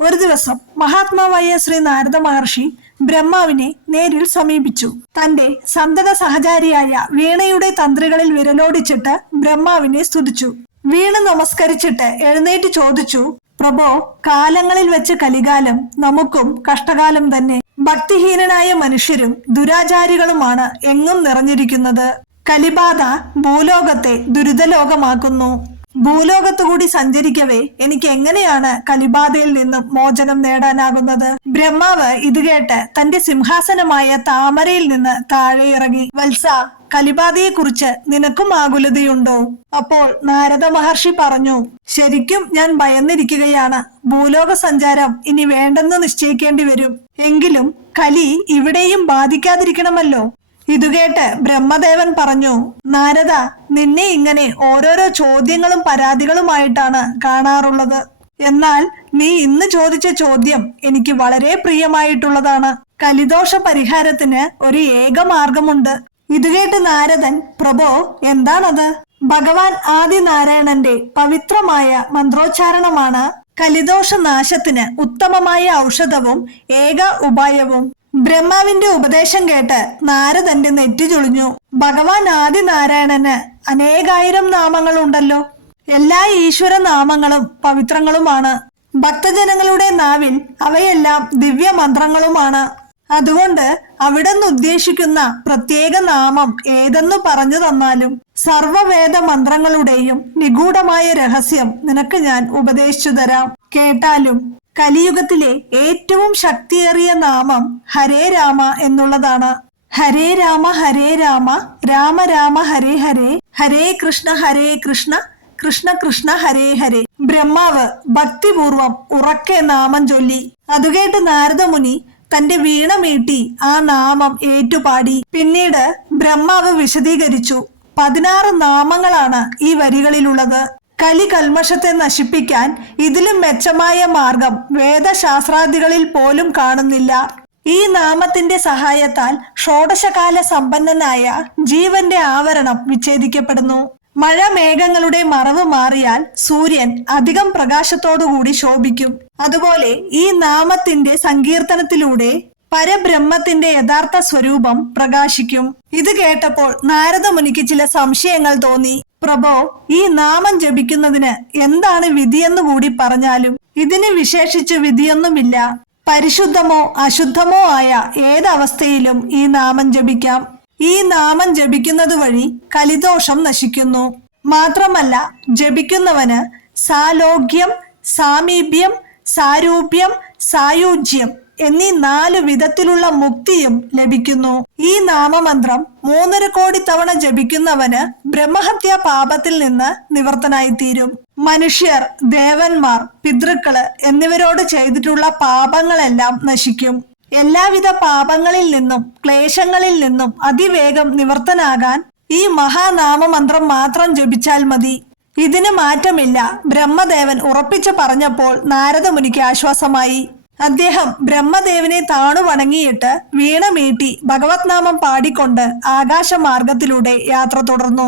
ഒരു ദിവസം മഹാത്മാവായ ശ്രീ നാരദ മഹർഷി ബ്രഹ്മാവിനെ നേരിൽ സമീപിച്ചു. തന്റെ സന്തത സഹചാരിയായ വീണയുടെ തന്ത്രികളിൽ വിരലോടിച്ചിട്ട് ബ്രഹ്മാവിനെ സ്തുതിച്ചു. വീണ നമസ്കരിച്ചിട്ട് എഴുന്നേറ്റ് ചോദിച്ചു, പ്രഭോ, കാലങ്ങളിൽ വെച്ച് കലികാലം നമുക്കും കഷ്ടകാലം തന്നെ. ഭക്തിഹീനനായ മനുഷ്യരും ദുരാചാരികളുമാണ് എങ്ങും നിറഞ്ഞിരിക്കുന്നത്. കലിബാധ ഭൂലോകത്തെ ദുരിതലോകമാക്കുന്നു. ഭൂലോകത്തുകൂടി സഞ്ചരിക്കവേ എനിക്ക് എങ്ങനെയാണ് കലിബാധയിൽ നിന്നും മോചനം നേടാനാകുന്നത്? ബ്രഹ്മാവ് ഇത് കേട്ട് തന്റെ സിംഹാസനമായ താമരയിൽ നിന്ന് താഴെ ഇറങ്ങി. വത്സ, കലിബാധയെ കുറിച്ച് നിനക്കും ആകുലതയുണ്ടോ? അപ്പോൾ നാരദ മഹർഷി പറഞ്ഞു, ശരിക്കും ഞാൻ ഭയന്നിരിക്കുകയാണ്. ഭൂലോക സഞ്ചാരം ഇനി വേണ്ടെന്ന് നിശ്ചയിക്കേണ്ടി വരും. എങ്കിലും കലി ഇവിടെയും ബാധിക്കാതിരിക്കണമല്ലോ. ഇതുകേട്ട് ബ്രഹ്മദേവൻ പറഞ്ഞു, നാരദ, നിന്നെ ഇങ്ങനെ ഓരോരോ ചോദ്യങ്ങളും പരാതികളുമായിട്ടാണ് കാണാറുള്ളത്. എന്നാൽ നീ ഇന്ന് ചോദിച്ച ചോദ്യം എനിക്ക് വളരെ പ്രിയമായിട്ടുള്ളതാണ്. കലിദോഷ പരിഹാരത്തിന് ഒരു ഏക മാർഗമുണ്ട്. ഇതുകേട്ട് നാരദൻ, പ്രഭോ, എന്താണത്? ഭഗവാൻ ആദിനാരായണന്റെ പവിത്രമായ മന്ത്രോച്ചാരണമാണ് കലിദോഷ നാശത്തിന് ഉത്തമമായ ഔഷധവും ഏക ഉപായവും. ബ്രഹ്മാവിന്റെ ഉപദേശം കേട്ട് നാരദന്റെ നെറ്റി ചുളിഞ്ഞു. ഭഗവാൻ ആദിനാരായണന് അനേകായിരം നാമങ്ങളുണ്ടല്ലോ. എല്ലാ ഈശ്വര നാമങ്ങളും പവിത്രങ്ങളുമാണ്. ഭക്തജനങ്ങളുടെ നാവിൽ അവയെല്ലാം ദിവ്യ മന്ത്രങ്ങളുമാണ്. അതുകൊണ്ട് അവിടുന്ന് ഉദ്ദേശിക്കുന്ന പ്രത്യേക നാമം ഏതെന്നു പറഞ്ഞു തന്നാലും സർവവേദ മന്ത്രങ്ങളുടെയും നിഗൂഢമായ രഹസ്യം നിനക്ക് ഞാൻ ഉപദേശിച്ചു തരാം. കേട്ടാലും. കലിയുഗത്തിലെ ഏറ്റവും ശക്തിയേറിയ നാമം ഹരേ രാമ എന്നുള്ളതാണ്. ഹരേ രാമ ഹരേ രാമ, രാമ രാമ ഹരേ ഹരേ, ഹരേ കൃഷ്ണ കൃഷ്ണ കൃഷ്ണ ഹരേ ഹരേ. ബ്രഹ്മാവ് ഭക്തിപൂർവം ഉറക്കെ നാമം ചൊല്ലി. അതുകേട്ട് നാരദമുനി തന്റെ വീണ മീട്ടി ആ നാമം ഏറ്റുപാടി. പിന്നീട് ബ്രഹ്മാവ് വിശദീകരിച്ചു, 16 നാമങ്ങളാണ് ഈ വരികളിലുള്ളത്. കലി കൽമഷത്തെ നശിപ്പിക്കാൻ ഇതിലും മെച്ചമായ മാർഗം വേദശാസ്ത്രാദികളിൽ പോലും കാണുന്നില്ല. ഈ നാമത്തിന്റെ സഹായത്താൽ ഷോഡശകാല സമ്പന്നനായ ജീവന്റെ ആവരണം വിച്ഛേദിക്കപ്പെടുന്നു. മഴ മേഘങ്ങളുടെ മറവ് മാറിയാൽ സൂര്യൻ അധികം പ്രകാശത്തോടുകൂടി ശോഭിക്കും. അതുപോലെ ഈ നാമത്തിന്റെ സങ്കീർത്തനത്തിലൂടെ പരബ്രഹ്മത്തിന്റെ യഥാർത്ഥ സ്വരൂപം പ്രകാശിക്കും. ഇത് കേട്ടപ്പോൾ നാരദമുനിക്ക് ചില സംശയങ്ങൾ തോന്നി. പ്രഭോ, ഈ നാമം ജപിക്കുന്നതിന് എന്താണ് വിധിയെന്നു കൂടി പറഞ്ഞാലും. ഇതിന് വിശേഷിച്ച് വിധിയൊന്നുമില്ല. പരിശുദ്ധമോ അശുദ്ധമോ ആയ ഏതവസ്ഥയിലും ഈ നാമം ജപിക്കാം. ഈ നാമം ജപിക്കുന്നത് വഴി കലിദോഷം നശിക്കുന്നു. മാത്രമല്ല, ജപിക്കുന്നവന് സാലോക്യം, സാമീപ്യം, സാരൂപ്യം, സായുജ്യം എന്നീ 4 വിധത്തിലുള്ള മുക്തിയും ലഭിക്കുന്നു. ഈ നാമമന്ത്രം 3.5 കോടി തവണ ജപിക്കുന്നവന് ബ്രഹ്മഹത്യാ പാപത്തിൽ നിന്ന് നിവർത്തനായിത്തീരും. മനുഷ്യർ, ദേവന്മാർ, പിതൃക്കള് എന്നിവരോട് ചെയ്തിട്ടുള്ള പാപങ്ങളെല്ലാം നശിക്കും. എല്ലാവിധ പാപങ്ങളിൽ നിന്നും ക്ലേശങ്ങളിൽ നിന്നും അതിവേഗം നിവർത്തനാകാൻ ഈ മഹാനാമമന്ത്രം മാത്രം ജപിച്ചാൽ മതി. ഇതിന് മാറ്റമില്ല. ബ്രഹ്മദേവൻ ഉറപ്പിച്ചു പറഞ്ഞപ്പോൾ നാരദമുനിക്ക് ആശ്വാസമായി. അദ്ദേഹം ബ്രഹ്മദേവനെ താണു വണങ്ങിയിട്ട് വീണ മീട്ടി ഭഗവത് നാമം പാടിക്കൊണ്ട് ആകാശമാർഗത്തിലൂടെ യാത്ര തുടർന്നു.